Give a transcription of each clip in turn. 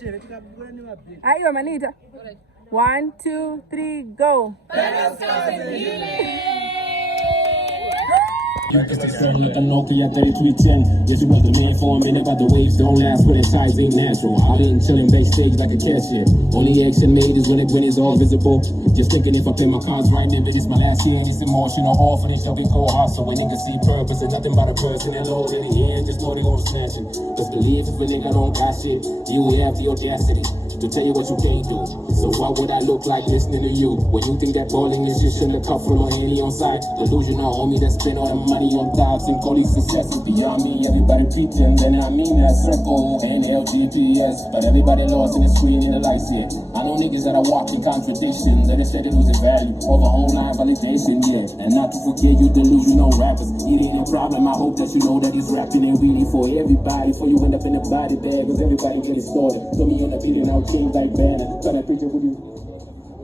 Aiwa Manita. 1, 2, 3, go. It's the strong like a Nokia 3310. If you want the main for a minute, but the waves don't last when the tides ain't natural. I'm in chilling backstage like a cashier. Only action made is when it's all visible. Just thinking if I play my cards right, maybe this my last year. This emotional offer, this shall be cold hustle. When niggas see purpose and nothing but a person and load in the end, just know they gon' snatch it. Just believe if a nigga don't got shit, you will have the audacity to tell you what you can't do. So why would I look like listening to you when you think that balling is just shouldn't come from a handy on side? Delusional homie that spend all the money on thoughts and call these successes beyond me. Everybody teaching, then I mean that circle and LGPS, but everybody lost in the screen in the lights here. I know niggas that are walking contradictions and instead of losing value over online validation, yeah. And not to forget you delusional rappers. It ain't a problem. I hope that you know that this rapping ain't really for everybody. Before you end up in the body bag, cause everybody get it started. So me end up eating out change like banner. Try that picture with you.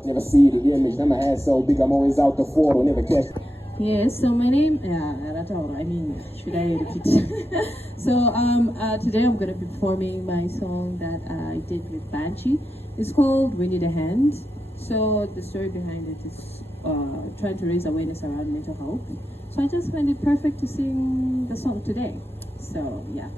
Never see the image. I'm a head so big, I'm always out the photo, never catch. Yes, so my name, that's all. I mean, should I repeat? So today I'm going to be performing my song that I did with Banshee. It's called We Need a Hand. So the story behind it is trying to raise awareness around mental health. So I just find it perfect to sing the song today. So yeah.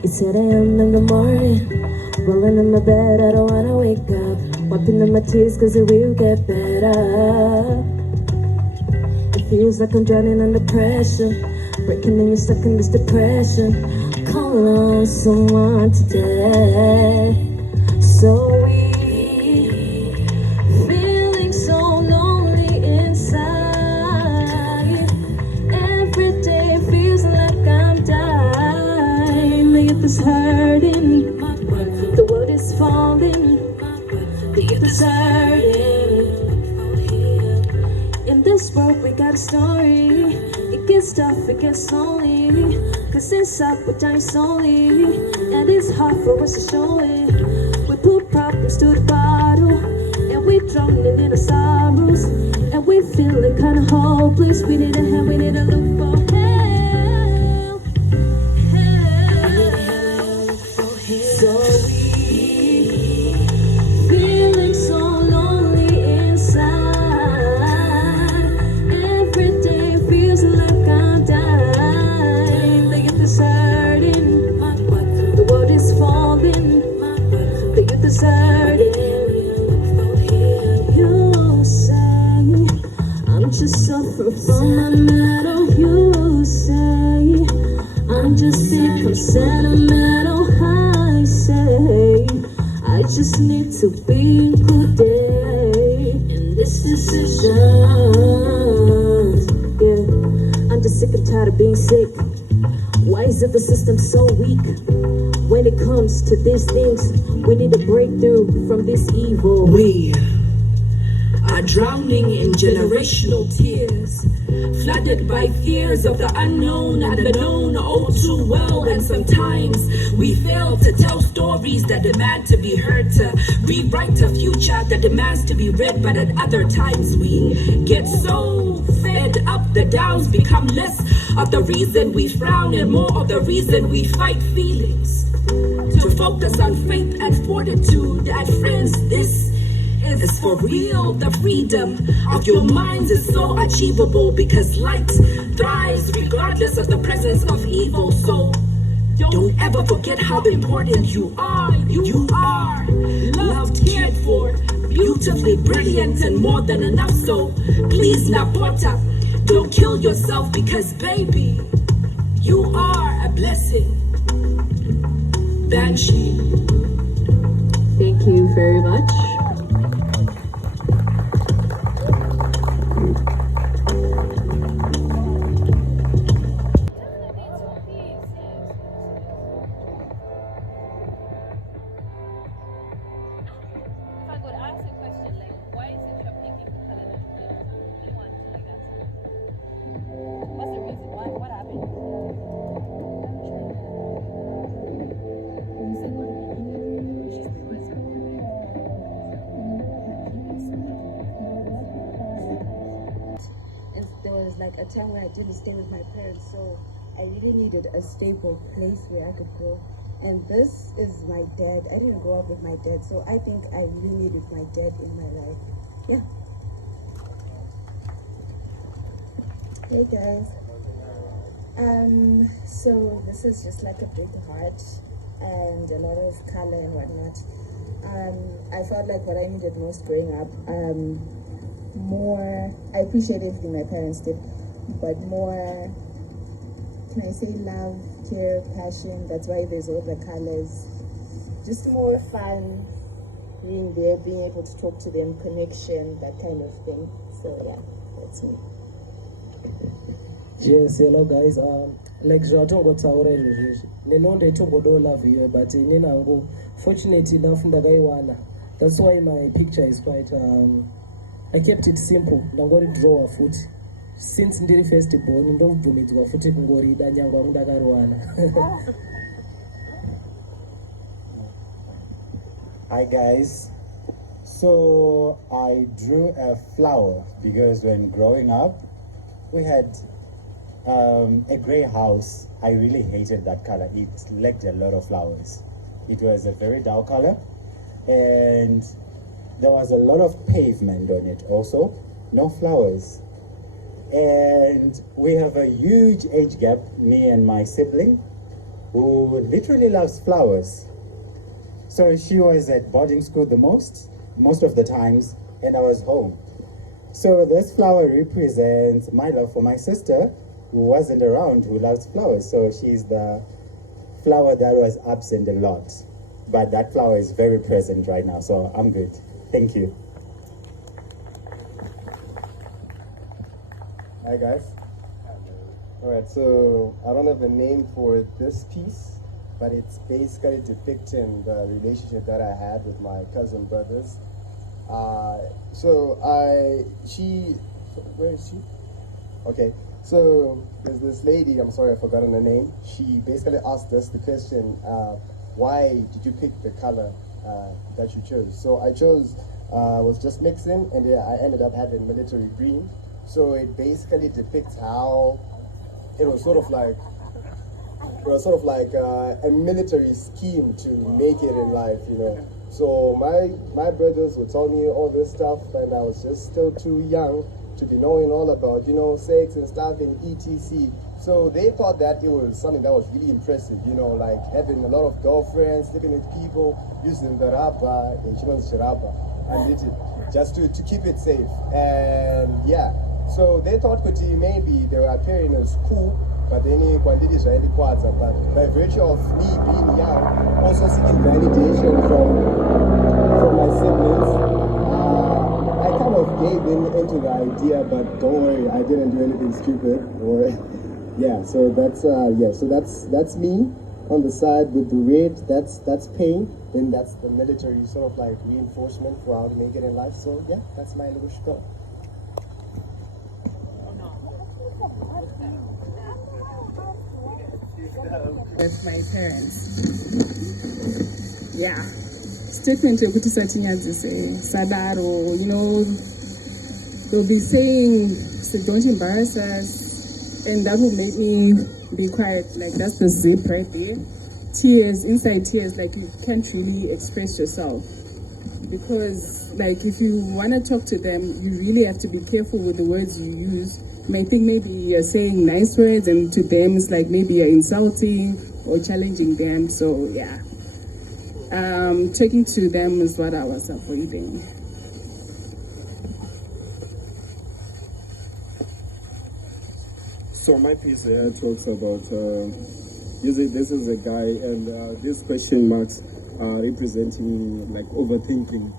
It's 8 a.m. in the morning, rolling in my bed, I don't wanna wake up. Wiping up my tears cause it will get better. It feels like I'm drowning under pressure, breaking and you're stuck in this depression. Call on someone today. So weak, feeling so lonely inside. Every day feels like I'm dying. The youth is hurting, the world is falling. The youth is hurting. In this world we got a story. It gets tough, it gets lonely. Cause inside we're dying slowly, and it's hard for us to show it. We put problems to the bottle, and we drowning in our sorrows, and we feeling kinda hopeless. We need a hand, we need to look for help, help. So we feeling so lonely inside. Every day feels like I'm dying. The youth is hurting, the world is falling. The youth is hurting. You say I'm just suffering from my metal. You say I'm just sick of sentimental. I say I just need to be included in this decision. Yeah, I'm just sick and tired of being sick. Why is it the system so weak? When it comes to these things, we need a breakthrough from this evil. We are drowning in generational tears, flooded by fears of the unknown and the known all too well. And sometimes we fail to tell stories that demand to be heard, to rewrite a future that demands to be read. But at other times we get so fed up, the downs become less of the reason we frown and more of the reason we fight feelings. To focus on faith and fortitude, and friends, this is for real. The freedom of your minds is so achievable, because light thrives regardless of the presence of evil. So don't ever forget how important you are. You are loved, cared for, beautifully brilliant, and more than enough. So please, Nabota, don't kill yourself, because baby, you are a blessing. Banshee. Thank you very much. like a time where I didn't stay with my parents, so I really needed a stable place where I could grow. And this is my dad. I didn't grow up with my dad, so I think I really needed my dad in my life. Yeah. Hey guys. So this is just like a big heart and a lot of color and whatnot. I felt like what I needed most growing up, more, I appreciate everything my parents did, but more, can I say love, care, passion, that's why there's all the colors. Just more fun, being there, being able to talk to them, connection, that kind of thing. So yeah, that's me. Yes, hello guys. Like zvatongotaura izvozvo nenonde itongodo love here, but inenangu fortunate enough ndakaiwana. That's why my picture is quite I kept it simple. Ndangori draw futi. Since ndiri first born ndobvumidzwa futi kungorida nyangwa ndakariwana. Hi guys. So I drew a flower because when growing up we had a grey house. I really hated that color. It lacked a lot of flowers. It was a very dull color and there was a lot of pavement on it also, no flowers. And we have a huge age gap, me and my sibling, who literally loves flowers. So she was at boarding school the most of the times, and I was home. So this flower represents my love for my sister, who wasn't around, who loves flowers. So she's the flower that was absent a lot. But that flower is very present right now, so I'm good. Thank you. Hi guys. Alright, so I don't have a name for this piece, but it's basically depicting the relationship that I had with my cousin brothers. Where is she? Okay, so there's this lady, I'm sorry I've forgotten her name. She basically asked us the question, why did you pick the color that you chose? So I chose, was just mixing, and I ended up having military green. So it basically depicts how it was sort of like a military scheme to make it in life, you know. So my brothers would tell me all this stuff, and I was just still too young to be knowing all about, you know, sex and stuff and etc. So they thought that it was something that was really impressive, you know, like having a lot of girlfriends, sleeping with people, using the rubber and and it just to keep it safe. And yeah, so they thought maybe they were appearing as cool, but then but by virtue of me being young, also seeking validation from my siblings, I kind of gave into the idea, but don't worry, I didn't do anything stupid. Or yeah, so that's me on the side with the red. That's pain. Then that's the military sort of like reinforcement for how to make it in life. So yeah, that's my little spiel. With my parents. Yeah. Statement yokuti satinyadzise sadaro, you know, they'll be saying, so don't embarrass us, and that will make me be quiet. Like, that's the zip right there. Tears, inside tears, like you can't really express yourself, because like if you want to talk to them, you really have to be careful with the words you use. You may think maybe you're saying nice words, and to them it's like maybe you're insulting or challenging them. So yeah, talking to them is what I was avoiding. So my piece here talks about this is a guy, and these question marks are representing like overthinking.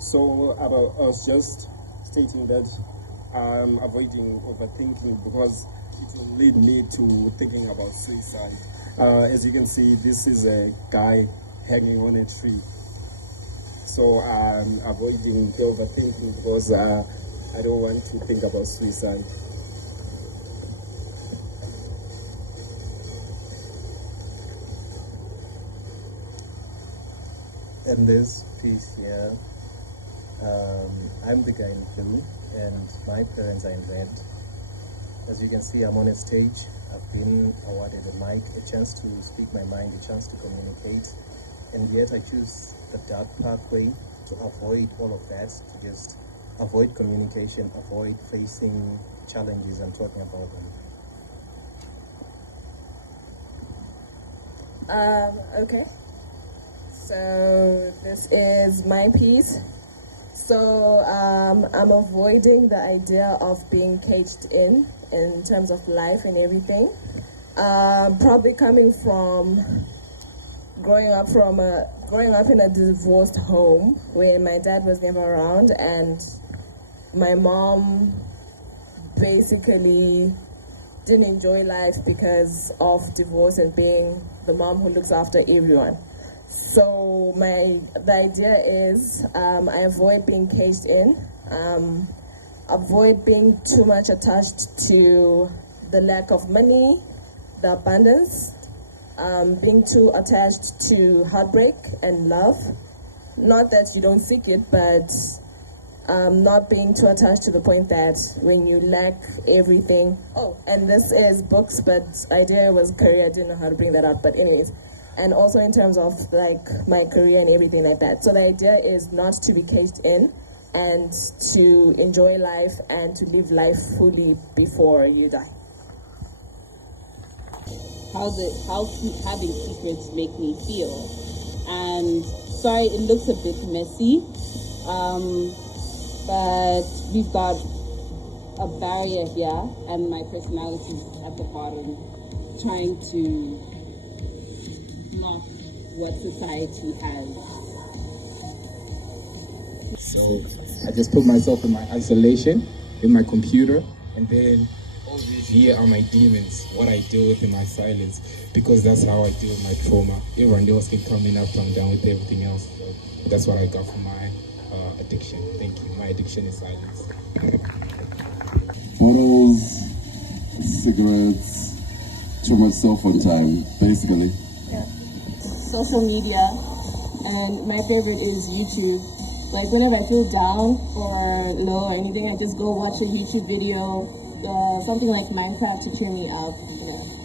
So I was just stating that I'm avoiding overthinking because it will lead me to thinking about suicide. As you can see, this is a guy hanging on a tree. So I'm avoiding the overthinking because I don't want to think about suicide. In this piece here, I'm the guy in blue and my parents are in red. As you can see, I'm on a stage. I've been awarded a mic, a chance to speak my mind, a chance to communicate, and yet I choose the dark pathway to avoid all of that, to just avoid communication, avoid facing challenges and talking about them. Okay. So this is my piece. So I'm avoiding the idea of being caged in terms of life and everything. Probably coming from growing up in a divorced home where my dad was never around, and my mom basically didn't enjoy life because of divorce and being the mom who looks after everyone. So the idea is I avoid being caged in, avoid being too much attached to the lack of money, the abundance, being too attached to heartbreak and love. Not that you don't seek it, but not being too attached to the point that when you lack everything. Oh, and this is books, but idea was career. I didn't know how to bring that out, but anyways. And also in terms of like my career and everything like that. So the idea is not to be caged in and to enjoy life and to live life fully before you die. How having secrets make me feel. And sorry, it looks a bit messy, but we've got a barrier here, and my personality is at the bottom, trying to block what society has. So I just put myself in my isolation, in my computer, and then all these here are my demons, what I deal with in my silence, because that's how I deal with my trauma. Everyone else can come in after I'm done with everything else. So that's what I got from my addiction. Thank you. My addiction is silence. Photos, cigarettes, too much cell phone time, basically. Yeah. Social media, and my favorite is YouTube. Like whenever I feel down or low or anything, I just go watch a YouTube video, something like Minecraft to cheer me up, you know.